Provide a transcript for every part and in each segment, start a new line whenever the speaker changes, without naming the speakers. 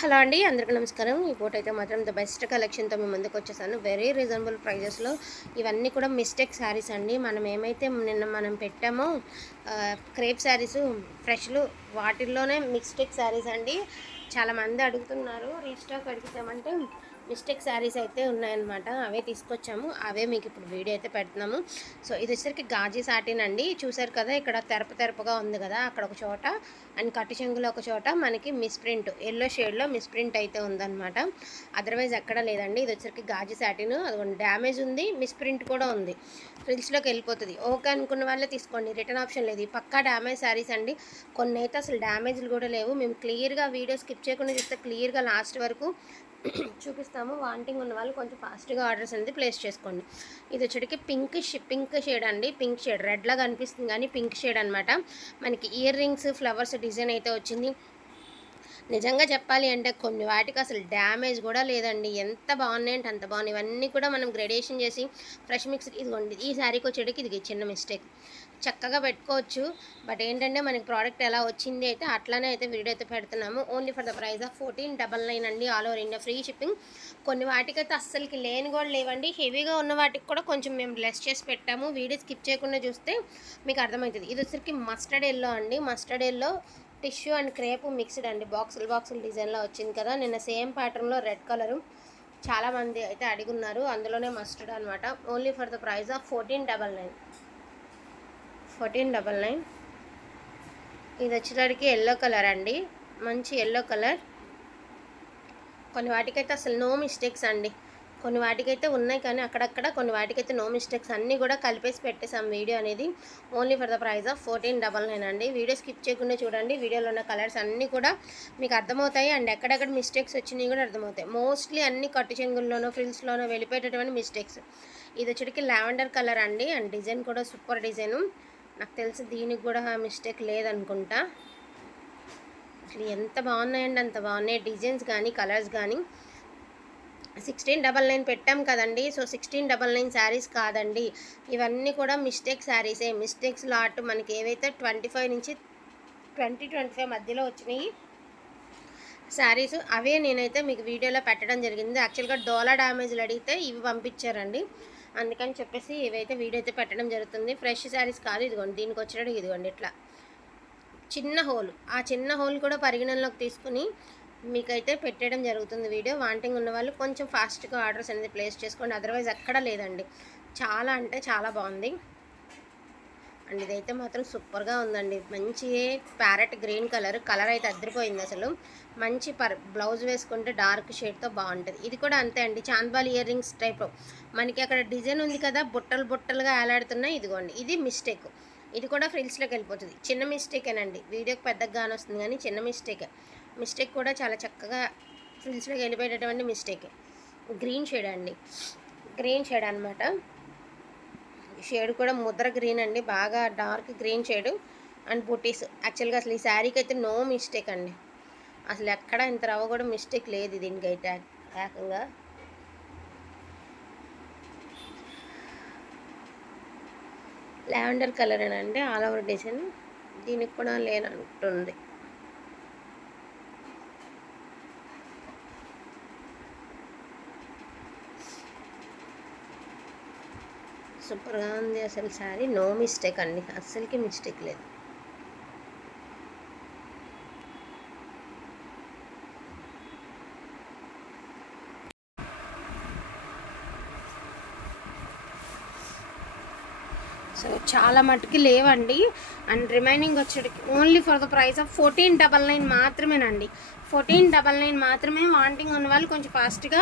Hello అండి అందరికీ నమస్కారం. ఈ పూట అయితే మాత్రం ద బెస్ట్ కలెక్షన్తో మీ ముందుకు వచ్చేసాను. వెరీ రీజనబుల్ ప్రైజెస్లో ఇవన్నీ కూడా మిస్టేక్ శారీస్ అండి. మనం ఏమైతే నిన్న మనం పెట్టామో క్రేప్ శారీస్ ఫ్రెష్లు వాటిల్లోనే మిస్టేక్ శారీస్ అండి. చాలామంది అడుగుతున్నారు రీస్టాక్ అడుగుతామంటే మిస్టేక్ శారీస్ అయితే ఉన్నాయన్నమాట. అవే తీసుకొచ్చాము. అవే మీకు ఇప్పుడు వీడియో అయితే పెడుతున్నాము. సో ఇది వచ్చేసరికి గాజీ సాటిన్ అండి. చూసారు కదా ఇక్కడ తెరప తెరపగా ఉంది కదా అక్కడ ఒక చోట. అండ్ కట్టు చెంగులో ఒక చోట మనకి మిస్ప్రింట్ ఎల్లో షేడ్లో మిస్ప్రింట్ అయితే ఉందన్నమాట. అదర్వైజ్ ఎక్కడ లేదండి. ఇది వచ్చేసరికి గాజీ సాటిన్. అది డ్యామేజ్ ఉంది మిస్ప్రింట్ కూడా ఉంది. ఫ్రిల్స్లోకి వెళ్ళిపోతుంది. ఓకే అనుకున్న వాళ్ళే తీసుకోండి. రిటర్న్ ఆప్షన్ లేదు. పక్కా డ్యామేజ్ శారీస్ అండి. కొన్ని అయితే అసలు డ్యామేజ్లు కూడా లేవు. మేము క్లియర్గా వీడియో స్కిప్ చేయకుండా చూస్తే క్లియర్గా లాస్ట్ వరకు చూపిస్తాము. వాంటింగ్ ఉన్న వాళ్ళు కొంచెం ఫాస్ట్గా ఆర్డర్స్ అనేది ప్లేస్ చేసుకోండి. ఇది వచ్చేటికి పింక్ పింక్ షేడ్ అండి. Pink shade. రెడ్లాగా అనిపిస్తుంది కానీ పింక్ షేడ్ అనమాట మనకి ఇయర్ రింగ్స్ ఫ్లవర్స్ డిజైన్ అయితే వచ్చింది. నిజంగా చెప్పాలి అంటే కొన్ని వాటికి అసలు డ్యామేజ్ కూడా లేదండి. ఎంత బాగున్నాయి అంటే అంత బాగున్నాయి. ఇవన్నీ కూడా మనం గ్రేడేషన్ చేసి ఫ్రెష్ మిక్స్ ఇదిగోండి. ఈ శారీకి వచ్చేటికి ఇది చిన్న మిస్టేక్. చక్కగా పెట్టుకోవచ్చు. బట్ ఏంటంటే మనకి ప్రోడక్ట్ ఎలా వచ్చింది అయితే అట్లానే అయితే వీడియో అయితే పెడుతున్నాము. Only for the price of fourteen double nine అండి all over India free shipping. కొన్ని వాటికైతే అస్సలకి లేని కూడా లేవండి. హెవీగా ఉన్న వాటికి కూడా కొంచెం మేము లెస్ చేసి పెట్టాము. వీడియో స్కిప్ చేయకుండా చూస్తే మీకు అర్థమవుతుంది. ఇది వచ్చరికి మస్టర్డ్ ఎల్లో అండి. Mustard yellow tissue and crepe mixed అండి. బాక్సులు బాక్సులు డిజైన్లో వచ్చింది కదా. నిన్న సేమ్ ప్యాటర్న్లో రెడ్ కలరు చాలామంది అయితే అడిగున్నారు అందులోనే మస్టర్డ్ అనమాట only for the price of fourteen double nine. Fourteen double nine. ఇది వచ్చేసరికి ఎల్లో కలర్ అండి. మంచి ఎల్లో కలర్. కొన్ని వాటికైతే అసలు నో మిస్టేక్స్ అండి. కొన్ని వాటికైతే ఉన్నాయి కానీ అక్కడక్కడ కొన్ని వాటికైతే నో మిస్టేక్స్ అన్నీ కూడా కలిపేసి పెట్టేసాం వీడియో అనేది. Only for the price of fourteen double nine అండి. వీడియో స్కిప్ చేయకుండా చూడండి. వీడియోలో ఉన్న కలర్స్ అన్నీ కూడా మీకు అర్థమవుతాయి. అండ్ ఎక్కడెక్కడ మిస్టేక్స్ వచ్చినాయి కూడా అర్థమవుతాయి. మోస్ట్లీ అన్ని కట్టు చెంగుల్లోనో ఫ్రిల్స్లోనో వెళ్ళిపోయేటటువంటి మిస్టేక్స్. ఇది వచ్చేటికి లావెండర్ కలర్ అండి. అండ్ డిజైన్ కూడా సూపర్ డిజైను. నాకు తెలిసి దీనికి కూడా మిస్టేక్ లేదనుకుంటా. అసలు ఎంత బాగున్నాయండి అంత బాగున్నాయి డిజైన్స్ కానీ కలర్స్ కానీ సిక్స్టీన్ డబల్ నైన్ పెట్టాం కదండి so sixteen double nine sarees కాదండి. ఇవన్నీ కూడా మిస్టేక్ శారీసే మిస్టేక్స్ లాట్ మనకి ఏవైతే ట్వంటీ ఫైవ్ నుంచి ట్వంటీ ట్వంటీ ఫైవ్ మధ్యలో వచ్చినాయి శారీస్ అవే నేనైతే మీకు వీడియోలో పెట్టడం జరిగింది. యాక్చువల్గా డోలా డ్యామేజ్లు అడిగితే ఇవి పంపించారండి. అందుకని చెప్పేసి ఇవైతే వీడియో అయితే పెట్టడం జరుగుతుంది. ఫ్రెష్ శారీస్ కాదు ఇదిగోండి దీనికి వచ్చినట్టు ఇదిగోండి ఇట్లా. చిన్న హోల్ ఆ చిన్న హోల్ కూడా పరిగణనలోకి తీసుకుని మీకైతే పెట్టడం జరుగుతుంది వీడియో. వాంటింగ్ ఉన్న వాళ్ళు కొంచెం ఫాస్ట్గా ఆర్డర్స్ అనేది ప్లేస్ చేసుకోండి. అదర్వైజ్ ఎక్కడ లేదండి. చాలా అంటే చాలా బాగుంది. అండ్ ఇదైతే మాత్రం సూపర్గా ఉందండి. మంచి ప్యారెట్ గ్రీన్ కలర్. కలర్ అయితే అద్దరిపోయింది అసలు. మంచి పర్ బ్లౌజ్ వేసుకుంటే డార్క్ షేడ్తో బాగుంటుంది. ఇది కూడా అంతే అండి. చాంద్బాల్ ఇయర్ రింగ్స్ టైప్ మనకి అక్కడ డిజైన్ ఉంది కదా బుట్టలు బుట్టలుగా వేలాడుతున్నాయి ఇదిగోండి. ఇది మిస్టేక్. ఇది కూడా ఫ్రిల్స్లోకి వెళ్ళిపోతుంది. చిన్న మిస్టేకేనండి. వీడియోకి పెద్దగా వస్తుంది కానీ చిన్న మిస్టేకే. మిస్టేక్ కూడా చాలా చక్కగా ఫ్రిల్స్లోకి వెళ్ళిపోయేటటువంటి మిస్టేక్. గ్రీన్ షేడ్ అండి. గ్రీన్ షేడ్ అనమాట షేడ్ కూడా ముద్ర గ్రీన్ అండి. బాగా డార్క్ గ్రీన్ షేడ్ అండ్ బుటీస్. యాక్చువల్గా అసలు ఈ శారీకి అయితే నో మిస్టేక్ అండి. అసలు ఎక్కడ ఇంత రవ్వ కూడా మిస్టేక్ లేదు దీనికైతే ఏకంగా. లావెండర్ కలర్ అండి? All over design. దీనికి కూడా లేనంటుంది. సూపర్గా ఉంది అసలు శారీ నో మిస్టేక్ అండి. అస్సలకి మిస్టేక్ లేదు సో చాలా మటుకి లేవండి. And remaining వచ్చేటికి only for the price of fourteen double nine మాత్రమేనండి. ఫోర్టీన్ డబల్ నైన్ మాత్రమే వాంటింగ్ ఉన్న వాళ్ళు కొంచెం ఫాస్ట్గా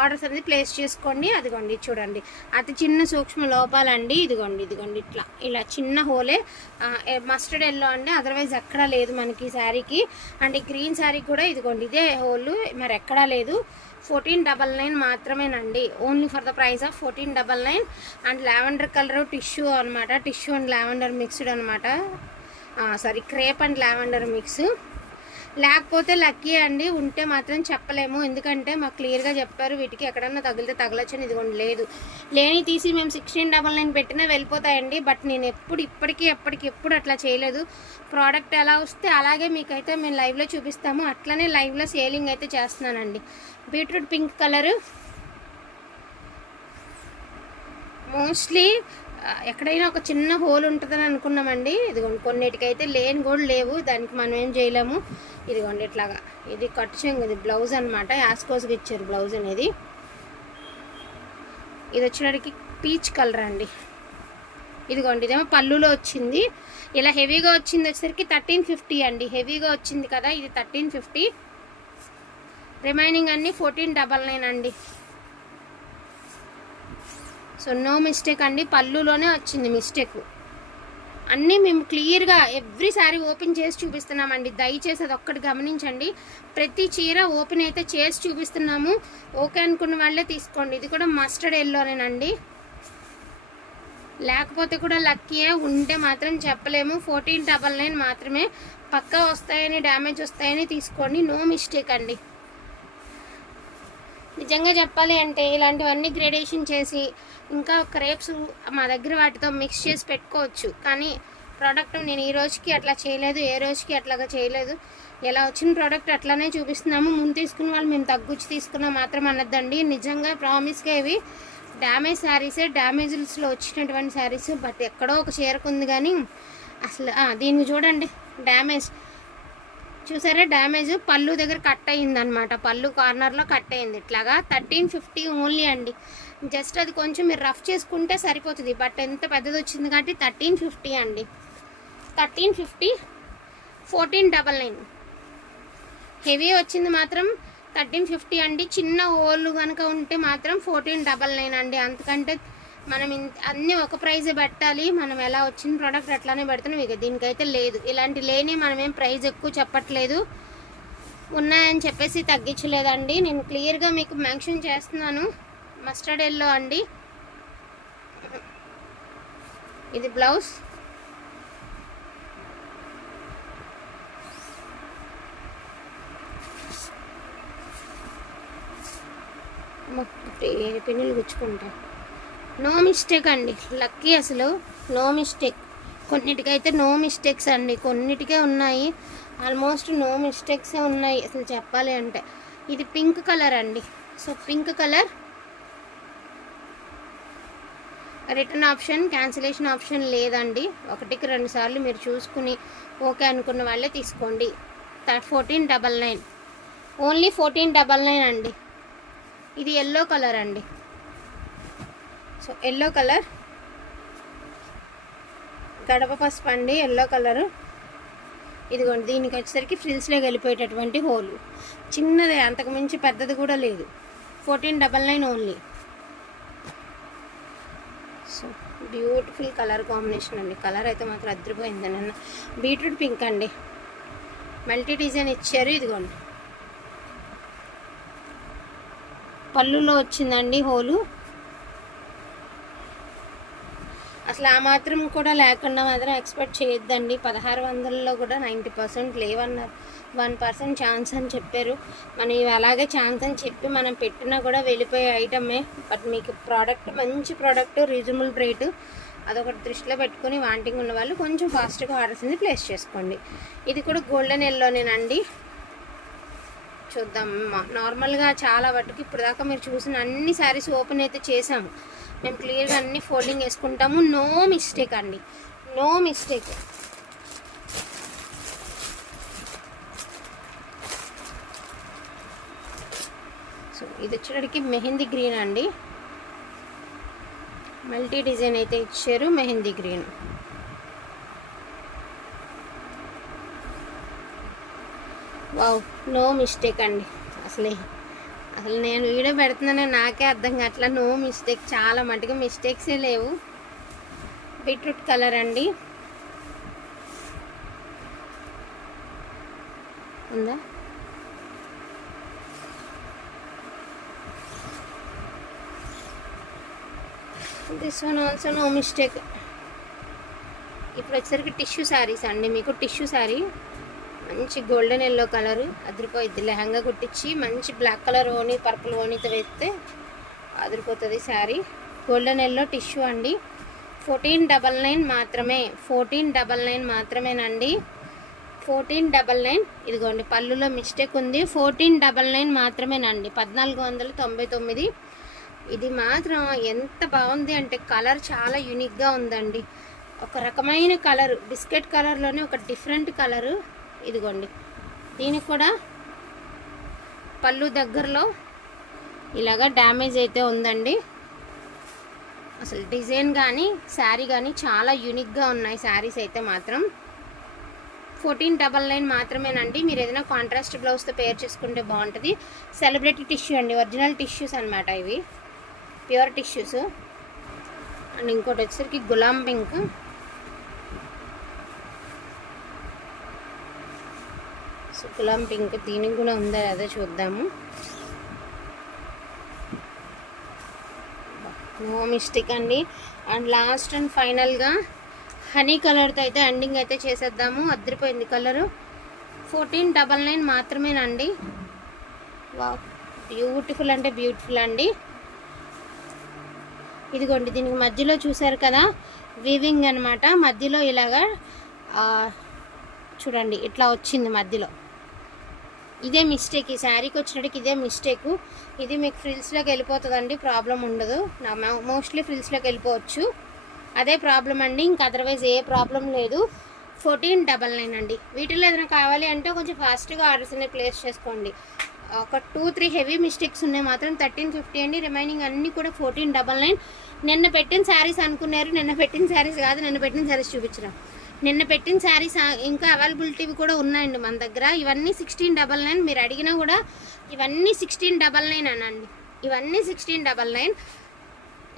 ఆర్డర్స్ అనేది ప్లేస్ చేసుకోండి. అదిగోండి చూడండి. అతి చిన్న సూక్ష్మ లోపాలండి. ఇదిగోండి ఇదిగోండి ఇట్లా ఇలా చిన్న హోలే. మస్టర్డ్ ఎల్లో అండి. అదర్వైజ్ ఎక్కడా లేదు మనకి శారీకి. అండ్ ఈ గ్రీన్ శారీకి కూడా ఇదిగోండి ఇదే హోల్. మరి ఎక్కడా లేదు. ఫోర్టీన్ డబల్ నైన్ మాత్రమేనండి. Only for the price of fourteen double nine and lavender colour tissue అనమాట టిష్యూ అండ్ లావెండర్ మిక్స్డ్ అనమాట saree crepe and lavender mix లేకపోతే లక్కీ అండి ఉంటే మాత్రం చెప్పలేము. ఎందుకంటే మాకు క్లియర్గా చెప్పారు వీటికి ఎక్కడన్నా తగిలితే తగలొచ్చని. ఇదిగోండి లేదు. లేని తీసి మేము సిక్స్టీన్ డబల్ నైన్ పెట్టినా వెళ్ళిపోతాయండి. బట్ నేను ఎప్పుడు ఇప్పటికీ ఎప్పటికి ఎప్పుడు అట్లా చేయలేదు. ప్రోడక్ట్ ఎలా వస్తే అలాగే మీకైతే మేము లైవ్లో చూపిస్తాము. అట్లనే లైవ్లో సేలింగ్ అయితే చేస్తున్నానండి. Beetroot pink colour. మోస్ట్లీ ఎక్కడైనా ఒక చిన్న హోల్ ఉంటుందని అనుకున్నామండి. ఇదిగోండి కొన్నిటికైతే లేని కూడా లేవు. దానికి మనం ఏం చేయలేము. ఇదిగోండి ఇట్లాగా. ఇది కట్ చెంగు ఇది బ్లౌజ్ అనమాట యాస్కోస్కి ఇచ్చారు బ్లౌజ్ అనేది. ఇది వచ్చేటికి పీచ్ కలర్ అండి. ఇదిగోండి ఇదేమో పళ్ళులో వచ్చింది. ఇలా హెవీగా వచ్చింది వచ్చేసరికి థర్టీన్ ఫిఫ్టీ అండి. హెవీగా వచ్చింది కదా ఇది థర్టీన్ ఫిఫ్టీ. రిమైనింగ్ అన్నీ ఫోర్టీన్ డబల్ నైన్ అండి. సో నో మిస్టేక్ అండి. పళ్ళులోనే వచ్చింది మిస్టేక్ అన్నీ మేము క్లియర్గా ఎవ్రీ సారీ ఓపెన్ చేసి చూపిస్తున్నామండి. దయచేసి అది ఒక్కటి గమనించండి. ప్రతి చీర ఓపెన్ అయితే చేసి చూపిస్తున్నాము. ఓకే అనుకున్న వాళ్ళే తీసుకోండి. ఇది కూడా మస్టర్డ్ ఎల్లోనేనండి లేకపోతే కూడా లక్కీయే ఉంటే మాత్రం చెప్పలేము. ఫోర్టీన్ డబల్ నైన్ మాత్రమే. పక్కా వస్తాయని డ్యామేజ్ వస్తాయని తీసుకోండి. నో మిస్టేక్ అండి. నిజంగా చెప్పాలి అంటే ఇలాంటివన్నీ గ్రేడేషన్ చేసి ఇంకా క్రేప్స్ మా దగ్గర వాటితో మిక్స్ చేసి పెట్టుకోవచ్చు. కానీ ప్రోడక్ట్ నేను ఈ రోజుకి అట్లా చేయలేదు ఏ రోజుకి అట్లాగా చేయలేదు. ఎలా వచ్చిన ప్రోడక్ట్ అట్లానే చూపిస్తున్నాము. ముందు తీసుకున్న వాళ్ళు మేము తగ్గుచ్చి తీసుకున్నా మాత్రం అనద్దండి. నిజంగా ప్రామిస్గా ఇవి డ్యామేజ్ శారీసే డ్యామేజ్లో వచ్చినటువంటి శారీస్ బట్ ఎక్కడో ఒక చీరకుంది కానీ అసలు దీన్ని చూడండి. డ్యామేజ్ చూసారా? డ్యామేజ్ పళ్ళు దగ్గర కట్ అయింది అనమాట పళ్ళు కార్నర్లో కట్ అయింది ఇట్లాగా థర్టీన్ ఫిఫ్టీ ఓన్లీ అండి. జస్ట్ అది కొంచెం మీరు రఫ్ చేసుకుంటే సరిపోతుంది. బట్ ఎంత పెద్దది వచ్చింది కాబట్టి థర్టీన్ ఫిఫ్టీ అండి. Thirteen fifty fourteen double nine heavy వచ్చింది మాత్రం థర్టీన్ ఫిఫ్టీ అండి. చిన్న హోల్ కనుక ఉంటే మాత్రం ఫోర్టీన్ డబల్ నైన్ అండి. అంతకంటే మనం అన్నీ ఒక ప్రైజే పెట్టాలి. మనం ఎలా వచ్చిన ప్రోడక్ట్ అట్లానే పెడుతున్నాం. ఇక దీనికైతే లేదు. ఇలాంటి లేని మనం ఏం ప్రైజ్ ఎక్కువ చెప్పట్లేదు. ఉన్నాయని చెప్పేసి తగ్గించలేదండి. నేను క్లియర్గా మీకు మెన్షన్ చేస్తున్నాను. మస్టర్డ్ ఎల్లో అండి. ఇది బ్లౌజ్. పిన్నులు గుచ్చుకుంటాను నో మిస్టేక్ అండి. లక్కీ అసలు. నో మిస్టేక్ కొన్నిటికైతే నో మిస్టేక్స్ అండి. కొన్నిటికే ఉన్నాయి. ఆల్మోస్ట్ నో మిస్టేక్సే ఉన్నాయి అసలు చెప్పాలి అంటే. ఇది పింక్ కలర్ అండి. So pink colour return option cancellation option లేదండి. ఒకటికి రెండు సార్లు మీరు చూసుకుని ఓకే అనుకున్న వాళ్ళే తీసుకోండి. Fourteen double nine only fourteen double nine అండి. ఇది ఎల్లో కలర్ అండి. సో ఎల్లో కలర్ గడప పసుపు అండి ఎల్లో కలరు ఇదిగోండి దీనికి వచ్చేసరికి ఫ్రిల్స్లో వెళ్ళిపోయేటటువంటి హోలు చిన్నదే అంతకుమించి పెద్దది కూడా లేదు. Fourteen double nine only so beautiful colour combination అండి. కలర్ అయితే మాత్రం అద్దరిపోయింది. నిన్న బీట్రూట్ పింక్ అండి. మల్టీ డిజైన్ ఇచ్చారు ఇదిగోండి. పళ్ళులో వచ్చిందండి హోలు అసలు ఆ మాత్రం కూడా లేకుండా మాత్రం ఎక్స్పెక్ట్ చేయొద్దండి. పదహారు వందల్లో కూడా నైంటీ పర్సెంట్ లేవన్నారు. వన్ పర్సెంట్ ఛాన్స్ అని చెప్పారు. మనం ఇవి అలాగే ఛాన్స్ అని చెప్పి మనం పెట్టినా కూడా వెళ్ళిపోయే ఐటమే బట్ మీకు ప్రోడక్ట్ మంచి ప్రోడక్ట్ రీజనబుల్ రేటు అదొకటి దృష్టిలో పెట్టుకొని వాంటింగ్ ఉన్న వాళ్ళు కొంచెం ఫాస్ట్గా ఆర్డర్స్ని ప్లేస్ చేసుకోండి. ఇది కూడా గోల్డెన్ ఎల్లోనేనండి చూద్దాం. నార్మల్గా చాలా వాటికి ఇప్పుడు దాకా మీరు చూసిన అన్ని శారీస్ ఓపెన్ అయితే చేసాము మేము క్లియర్గా అన్ని ఫోల్డింగ్ వేసుకుంటాము. నో మిస్టేక్ అండి. నో మిస్టేక్ సో ఇది వచ్చేటడికి మెహందీ గ్రీన్ అండి. మల్టీ డిజైన్ అయితే ఇచ్చారు mehndi green wow no mistake అండి. అసలే. అసలు నేను వీడియో పెడుతున్నాను నాకే అర్థం కావట్లా. నో మిస్టేక్ చాలా మటుకు మిస్టేక్సే లేవు. బీట్రూట్ కలర్ అండి. ఉందా? This one also no mistake ఇప్పుడు వచ్చేసరికి టిష్యూ శారీస్ అండి. మీకు టిష్యూ శారీ మంచి గోల్డెన్ ఎల్లో కలర్ అదిరిపోయిద్ది. లెహంగా కుట్టించి మంచి బ్లాక్ కలర్ ఓని పర్పుల్ ఓనితో వేస్తే అదిరిపోతుంది శారీ. గోల్డెన్ ఎల్లో టిష్యూ అండి. ఫోర్టీన్ డబల్ నైన్ మాత్రమే ఫోర్టీన్ డబల్ నైన్ మాత్రమేనండి. ఫోర్టీన్ డబల్ నైన్ ఇదిగోండి పళ్ళులో మిస్టేక్ ఉంది. ఫోర్టీన్ డబల్ నైన్ మాత్రమేనండి. పద్నాలుగు వందల తొంభై తొమ్మిది. ఇది మాత్రం ఎంత బాగుంది అంటే కలర్ చాలా యూనిక్గా ఉందండి. ఒక రకమైన కలర్ బిస్కెట్ కలర్లోనే ఒక డిఫరెంట్ కలరు. ఇదిగోండి. దీనికి కూడా పళ్ళు దగ్గరలో ఇలాగా డ్యామేజ్ అయితే ఉందండి. అసలు డిజైన్ కానీ శారీ కానీ చాలా యూనిక్గా ఉన్నాయి శారీస్ అయితే మాత్రం. ఫోర్టీన్ డబల్ నైన్ మాత్రమేనండి. మీరు ఏదైనా కాంట్రాస్ట్ బ్లౌజ్తో పేర్ చేసుకుంటే బాగుంటుంది. సెలబ్రిటీ టిష్యూ అండి. ఒరిజినల్ టిష్యూస్ అనమాట ఇవి. Pure tissues. అండ్ ఇంకోటి వచ్చేసరికి గులాం పింక్. సో పింక్ దీనికి కూడా ఉందా? అదే చూద్దాము. నో మిస్టేక్ అండి. అండ్ లాస్ట్ అండ్ ఫైనల్గా హనీ కలర్తో అయితే ఎండింగ్ అయితే చేసేద్దాము. అద్దరిపోయింది కలరు ఫోర్టీన్ డబల్ నైన్ మాత్రమేనండి. వా బ్యూటిఫుల్ అంటే బ్యూటిఫుల్ అండి. ఇదిగోండి దీనికి మధ్యలో చూసారు కదా? వీవింగ్ అనమాట మధ్యలో ఇలాగా చూడండి ఇట్లా వచ్చింది మధ్యలో. ఇదే మిస్టేక్ ఈ శారీకి వచ్చినట్టుకి ఇదే మిస్టేక్ ఇది మీకు ఫ్రిల్స్లోకి వెళ్ళిపోతుందండి ప్రాబ్లం ఉండదు. నా మోస్ట్లీ ఫ్రిల్స్లోకి వెళ్ళిపోవచ్చు. అదే ప్రాబ్లం అండి ఇంకా అదర్వైజ్ ఏ ప్రాబ్లం లేదు. ఫోర్టీన్ డబల్ నైన్ అండి. వీటిలో ఏదైనా కావాలి అంటే కొంచెం ఫాస్ట్గా ఆర్డర్స్ అనేవి ప్లేస్ చేసుకోండి. ఒక టూ త్రీ హెవీ మిస్టేక్స్ ఉన్నాయి మాత్రం థర్టీన్ ఫిఫ్టీ అండి. రిమైనింగ్ అన్నీ కూడా ఫోర్టీన్ డబల్ నైన్ నిన్న పెట్టిన శారీస్ అనుకున్నారు నిన్న పెట్టిన శారీస్ కాదు నిన్న పెట్టిన శారీస్ చూపించరా. నిన్న పెట్టిన శారీస్ ఇంకా అవైలబిలిటీవి కూడా ఉన్నాయండి మన దగ్గర. ఇవన్నీ సిక్స్టీన్ డబల్ నైన్. మీరు అడిగినా కూడా ఇవన్నీ సిక్స్టీన్ డబల్ నైన్ అనండి. ఇవన్నీ సిక్స్టీన్ డబల్ నైన్.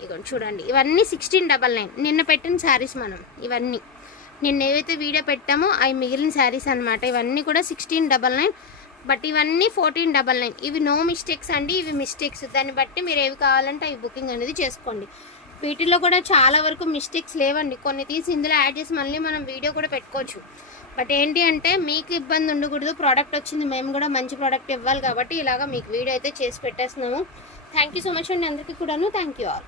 ఇగోండి చూడండి. ఇవన్నీ సిక్స్టీన్ డబల్ నైన్. నిన్న పెట్టిన శారీస్ మనం ఇవన్నీ. నిన్న ఏవైతే వీడియో పెట్టామో అవి మిగిలిన శారీస్ అనమాట ఇవన్నీ కూడా సిక్స్టీన్ డబల్ నైన్. బట్ ఇవన్నీ ఫోర్టీన్ డబల్ నైన్. ఇవి నో మిస్టేక్స్ అండి. ఇవి మిస్టేక్స్. దాన్ని బట్టి మీరు ఏవి కావాలంటే అవి బుకింగ్ అనేది చేసుకోండి. వీటిలో కూడా చాలా వరకు మిస్టేక్స్ లేవండి. కొన్ని తీసి ఇందులో యాడ్ చేసి మళ్ళీ మనం వీడియో కూడా పెట్టుకోవచ్చు. బట్ ఏంటి అంటే మీకు ఇబ్బంది ఉండకూడదు. ప్రోడక్ట్ వచ్చింది మేము కూడా మంచి ప్రోడక్ట్ ఇవ్వాలి కాబట్టి ఇలాగా మీకు వీడియో అయితే చేసి పెట్టేస్తున్నాము. థ్యాంక్ యూ సో మచ్ అండి. అందరికీ కూడాను. Thank you all